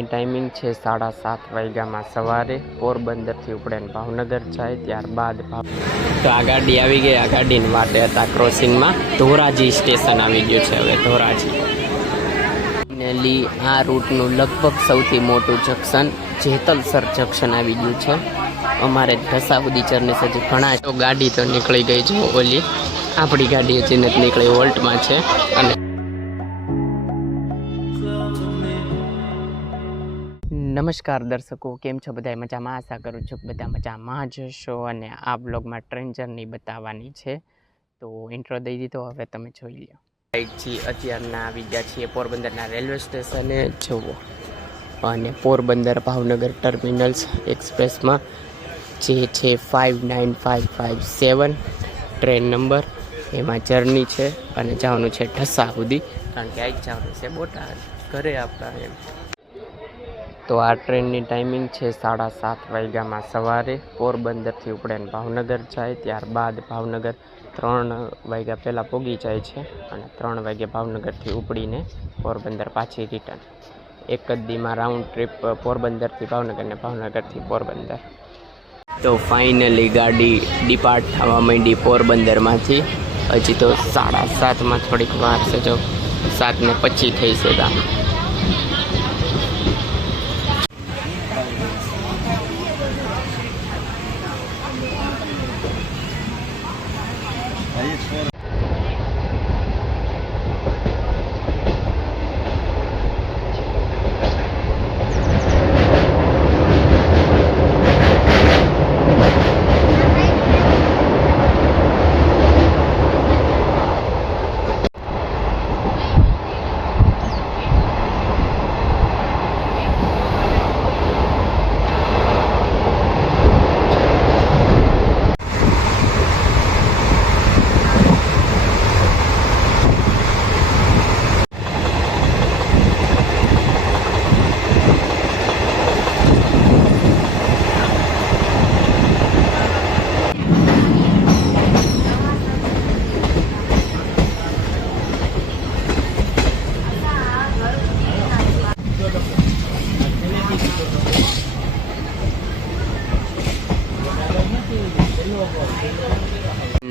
ટ્રેનની ટાઈમિંગ છે 7:30 વાગ્યામાં સવારે. પોરબંદરથી ઉપડે ને ભાવનગર જાય. ત્યારબાદ તો આ ગાડી આવી ગઈ. આ ગાડીની વાટે હતા ક્રોસિંગમાં. ધોરાજી સ્ટેશન આવી ગયું છે હવે. ધોરાજી આ રૂટનું લગભગ સૌથી મોટું જંક્શન જેતલસર જંક્શન આવી ગયું છે. અમારે ઢસા સુધી ચરની હજી ઘણા તો ગાડી તો નીકળી ગઈ છે. ઓલી આપણી ગાડી હજી નથી નીકળી, વોલ્ટમાં છે. અને નમસ્કાર દર્શકો, કેમ છો બધા? મજામાં? આશા કરું છું બધા મજામાં જ હશો. અને આ બ્લોગમાં ટ્રેન જર્ની બતાવવાની છે, તો ઇન્ટ્રો દઈ દીધો, હવે તમે જોઈ લો. અત્યારના આવી ગયા છીએ પોરબંદરના રેલવે સ્ટેશને જુઓ. અને પોરબંદર ભાવનગર ટર્મિનલ્સ એક્સપ્રેસમાં જે છે 59557 ટ્રેન નંબર, એમાં જર્ની છે. અને જવાનું છે ઢસા સુધી, કારણ કે આજ જવાનું છે બોટાદ ઘરે આપણા એમ. તો આ ટ્રેનની ટાઈમિંગ છે 7:30 વાગ્યામાં સવારે. પોરબંદરથી ઉપડે ને ભાવનગર જાય. ત્યારબાદ ભાવનગર 3 વાગ્યા પહેલાં પહોંચી જાય છે. અને 3 વાગ્યે ભાવનગરથી ઉપડીને પોરબંદર પાછી રિટર્ન. એક જ દીમાં રાઉન્ડ ટ્રીપ પોરબંદરથી ભાવનગર ને ભાવનગરથી પોરબંદર. તો ફાઇનલી ગાડી ડિપાર્ટ થવા માંડી પોરબંદરમાંથી. હજી તો 7:30માં થોડીક વાર છે. જો 7:25 થઈ છે ત્યાં.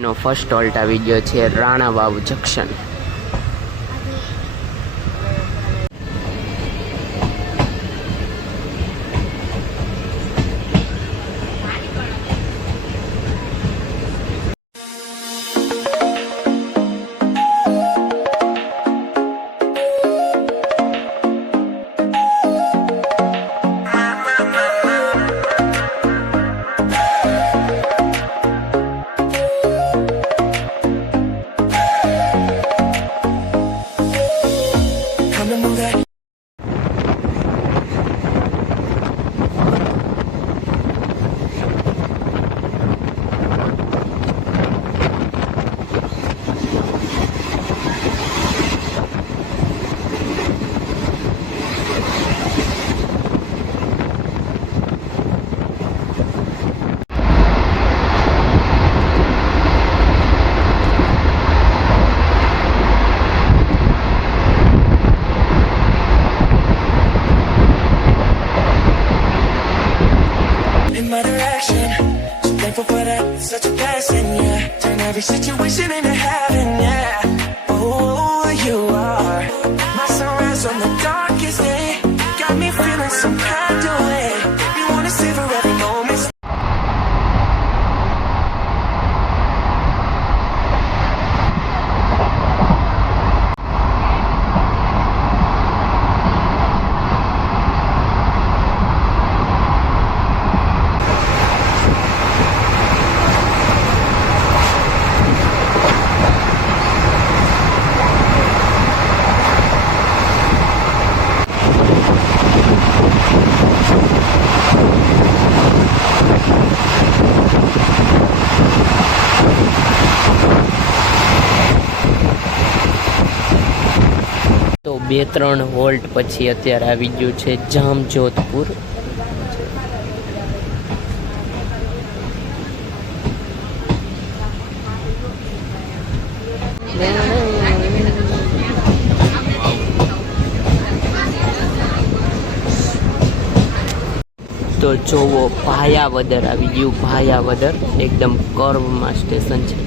નો ફર્સ્ટ હોલ્ટ આવી ગયો છે Ranavav junction. Such a blessing, yeah. Turn every situation into heaven, yeah. Oh, you are my sunrise on the darkest day. Got me feeling some kind of way. You wanna savor every moment. તો 2-3 halt પછી અત્યારે આવી ગયું છે જામજોધપુર. તો જોવો ભાયાવદર આવી ગયું, ભાયાવદર એકદમ કર્વમાં સ્ટેશન છે.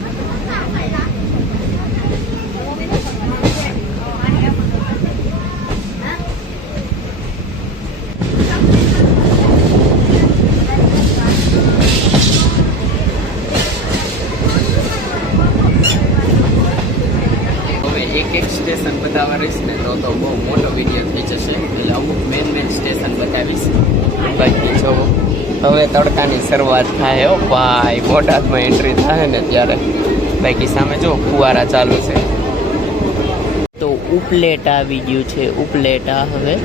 એક સ્ટેશન બતાવવા રહીશ ને તો બહુ મોટો વિડીયો થઈ જશે, એટલે અમુક મેન સ્ટેશન બતાવીશ. બાકી જો હવે તડકાની શરૂઆત થાય હો ભાઈ, બોટાદમાં એન્ટ્રી થાય ને ત્યારે. બાકી સામે જો ફુવારા ચાલુ છે. તો ઉપલેટા આવી ગયું છે, ઉપલેટા હવે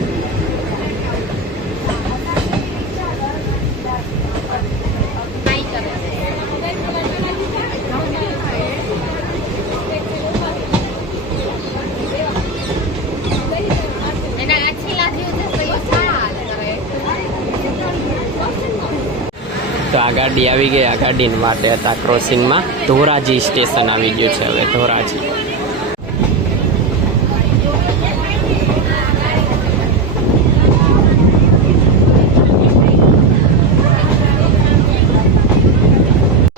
તો આ ગાડી આવી ગઈ. આ ગાડીની માટે હતા ક્રોસિંગમાં. ધોરાજી સ્ટેશન આવી ગયું છે હવે, ધોરાજી.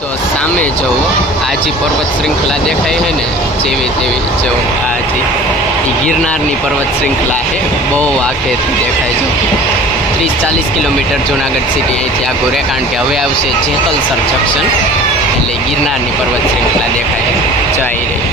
તો સામે જુઓ આજી પર્વત શૃંખલા દેખાય છે ને, જેવી તેવી જો આજી એ ગિરનારની પર્વત શૃંખલા છે, બહુ આખેથી દેખાય છે. 30-40 કિલોમીટર જુનાગઢ સિટી અહીંથી આખું રહે, કારણ કે હવે આવશે જેતલસર જંકશન, એટલે ગિરનારની પર્વત શૃંખલા દેખાય જઈ રહી.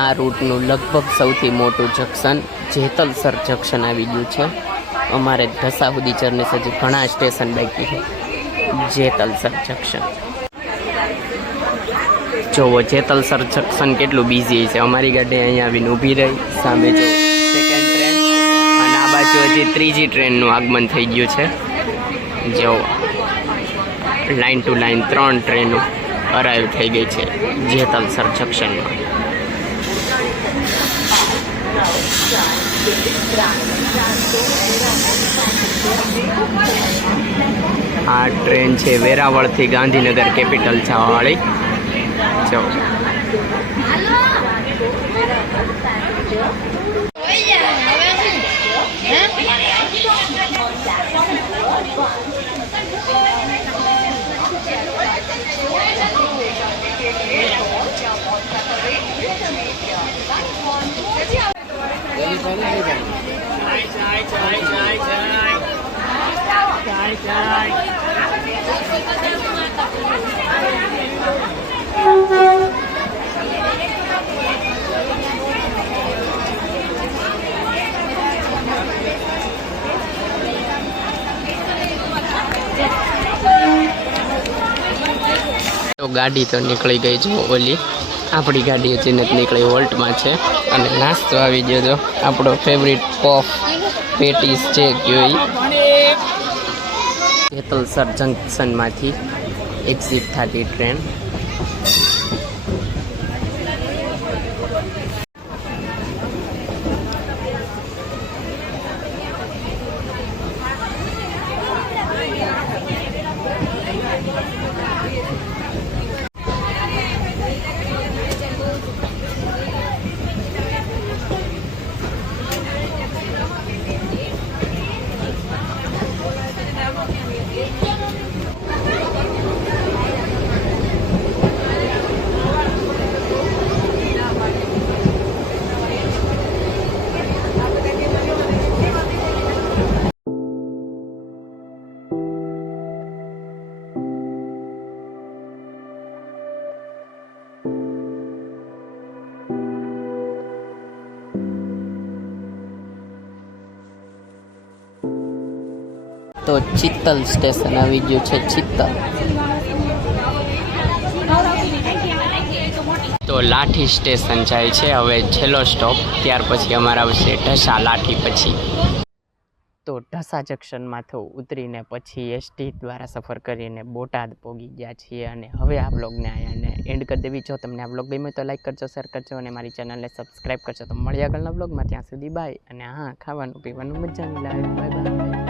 આ રૂટનું લગભગ સૌથી મોટું જંકશન જેતલસર જંકશન આવી ગયું છે. અમારે ઢસા સુધી જર્ની હજી ઘણા સ્ટેશન બાકી છે. જેતલસર જંકશન જોવો, જેતલસર જંકશન કેટલું બિઝી છે. અમારી ગાડી અહીંયા આવીને ઊભી રહી. સામે જો સેકન્ડ ટ્રેન, અને આ બાજુ હજી ત્રીજી ટ્રેનનું આગમન થઈ ગયું છે. જો લાઇન ટુ લાઇન 3 ટ્રેનો અરાઈવ થઈ ગઈ છે જેતલસર જંકશનમાં. આ ટ્રેન છે વેરાવળથી ગાંધીનગર કેપિટલ જવાવાળી. જો તો ગાડી તો નીકળી ગઈ. જો ઓલી આપણી ગાડી હજી નથી નીકળી, વોલ્ટમાં છે. અને નાસ્તો આવી ગયો. જો આપણો ફેવરિટ પફ પેટીસ છે ગયો. જેતલસર જંકશનમાંથી એક્ઝિટ થતી ટ્રેન. તો ચિત્તલ સ્ટેશન આવી ગયું છે. ચિત્તલ તો લાઠી સ્ટેશન જાય છે હવે છેલ્લો સ્ટોપ, ત્યાર પછી અમારા આવશે ઢસા લાઠી પછી. તો ઢસા જંકશનમાં તો ઉતરીને પછી એસટી દ્વારા સફર કરીને બોટાદ પહોંચી ગયા છીએ અને હવે આ બ્લોગને અહીંયાને એન્ડ કરી દેવી. જો તમને આ બ્લોગ ગમ્યો તો લાઈક કરજો, શેર કરજો અને મારી ચેનલને સબસ્ક્રાઈબ કરજો. તો મળીએ આગળના બ્લોગમાં, ત્યાં સુધી બાય. અને હા, ખાવાનું પીવાનું મજાની લાઈફ. Bye bye.